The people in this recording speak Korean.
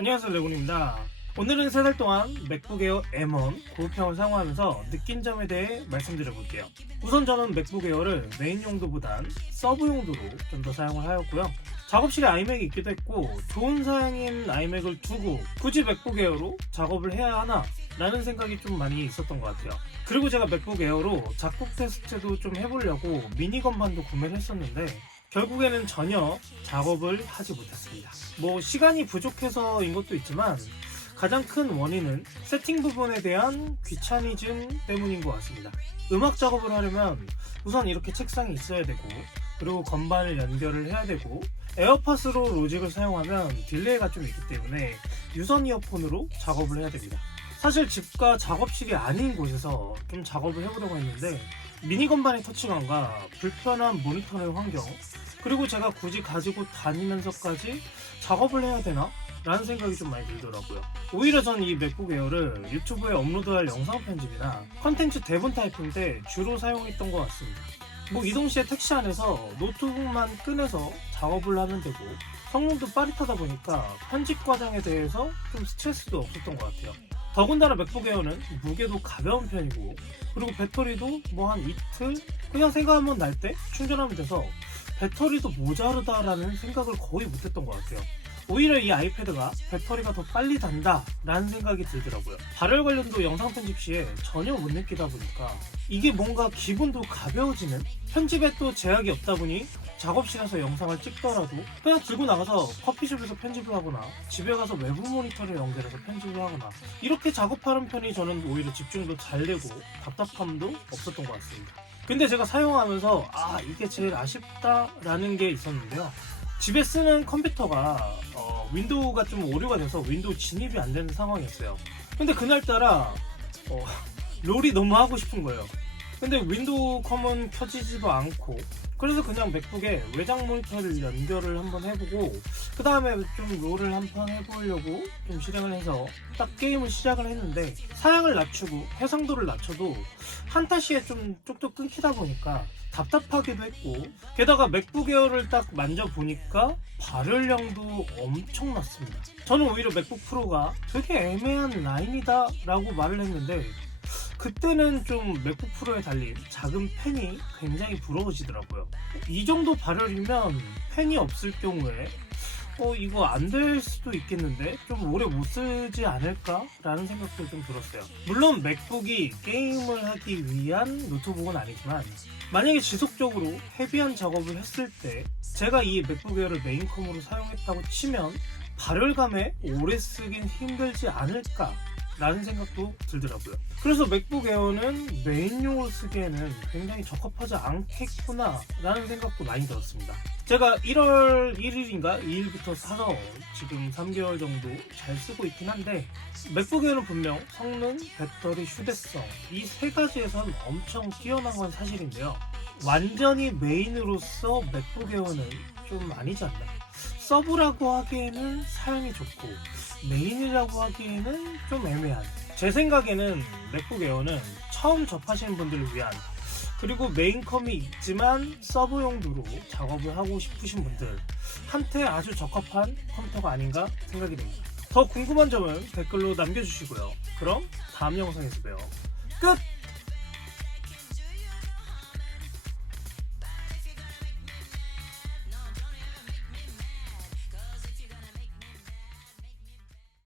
안녕하세요, 레곤입니다. 오늘은 3달 동안 맥북 에어 M1 고급형을 사용하면서 느낀 점에 대해 말씀드려볼게요. 우선 저는 맥북 에어를 메인 용도보단 서브 용도로 좀 더 사용을 하였고요. 작업실에 아이맥이 있기도 했고 좋은 사양인 아이맥을 두고 굳이 맥북 에어로 작업을 해야 하나 라는 생각이 좀 많이 있었던 것 같아요. 그리고 제가 맥북 에어로 작곡 테스트도 좀 해보려고 미니 건반도 구매를 했었는데 결국에는 전혀 작업을 하지 못했습니다. 시간이 부족해서인 것도 있지만 가장 큰 원인은 세팅 부분에 대한 귀차니즘 때문인 것 같습니다. 음악 작업을 하려면 우선 이렇게 책상이 있어야 되고, 그리고 건반을 연결을 해야 되고, 에어팟으로 로직을 사용하면 딜레이가 좀 있기 때문에 유선 이어폰으로 작업을 해야 됩니다. 사실 집과 작업실이 아닌 곳에서 좀 작업을 해보려고 했는데 미니 건반의 터치감과 불편한 모니터의 환경, 그리고 제가 굳이 가지고 다니면서까지 작업을 해야 되나? 라는 생각이 좀 많이 들더라고요. 오히려 전 이 맥북 에어를 유튜브에 업로드할 영상 편집이나 컨텐츠 대본 타이핑 때 주로 사용했던 것 같습니다. 이동 시에 택시 안에서 노트북만 꺼내서 작업을 하면 되고, 성능도 빠릿하다 보니까 편집 과정에 대해서 좀 스트레스도 없었던 것 같아요. 더군다나 맥북 에어는 무게도 가벼운 편이고, 그리고 배터리도 한 이틀 그냥 생각 한번 날 때 충전하면 돼서 배터리도 모자르다라는 생각을 거의 못했던 것 같아요. 오히려 이 아이패드가 배터리가 더 빨리 단다 라는 생각이 들더라고요. 발열 관련도 영상 편집 시에 전혀 못 느끼다 보니까 이게 뭔가 기분도 가벼워지는, 편집에 또 제약이 없다 보니 작업실에서 영상을 찍더라도 그냥 들고 나가서 커피숍에서 편집을 하거나 집에 가서 외부 모니터를 연결해서 편집을 하거나 이렇게 작업하는 편이 저는 오히려 집중도 잘 되고 답답함도 없었던 것 같습니다. 근데 제가 사용하면서 이게 제일 아쉽다라는 게 있었는데요. 집에 쓰는 컴퓨터가 윈도우가 좀 오류가 돼서 윈도우 진입이 안 되는 상황이었어요. 근데 그날따라 롤이 너무 하고 싶은 거예요. 근데 윈도우 컴은 켜지지도 않고, 그래서 그냥 맥북에 외장 모니터를 연결을 한번 해보고 그 다음에 좀 롤을 한번 해보려고 좀 실행을 해서 딱 게임을 시작을 했는데, 사양을 낮추고 해상도를 낮춰도 한타시에 좀 쪽쪽 끊기다 보니까 답답하기도 했고, 게다가 맥북 에어를 딱 만져보니까 발열량도 엄청났습니다. 저는 오히려 맥북 프로가 되게 애매한 라인이다 라고 말을 했는데, 그때는 좀 맥북 프로에 달린 작은 펜이 굉장히 부러워지더라고요. 이 정도 발열이면 펜이 없을 경우에 이거 안 될 수도 있겠는데 좀 오래 못 쓰지 않을까? 라는 생각도 좀 들었어요. 물론 맥북이 게임을 하기 위한 노트북은 아니지만 만약에 지속적으로 헤비한 작업을 했을 때 제가 이 맥북 에어를 메인컴으로 사용했다고 치면 발열감에 오래 쓰긴 힘들지 않을까? 라는 생각도 들더라고요. 그래서 맥북 에어는 메인용으로 쓰기에는 굉장히 적합하지 않겠구나 라는 생각도 많이 들었습니다. 제가 1월 1일인가 2일부터 사서 지금 3개월 정도 잘 쓰고 있긴 한데, 맥북 에어는 분명 성능, 배터리, 휴대성 이 세 가지에선 엄청 뛰어난 건 사실인데요. 완전히 메인으로서 맥북 에어는 좀 아니지 않나. 서브라고 하기에는 사용이 좋고 메인이라고 하기에는 좀 애매한, 제 생각에는 맥북 에어는 처음 접하시는 분들을 위한, 그리고 메인컴이 있지만 서브 용도로 작업을 하고 싶으신 분들 한테 아주 적합한 컴퓨터가 아닌가 생각이 됩니다. 더 궁금한 점은 댓글로 남겨주시고요. 그럼 다음 영상에서 봬요. 끝!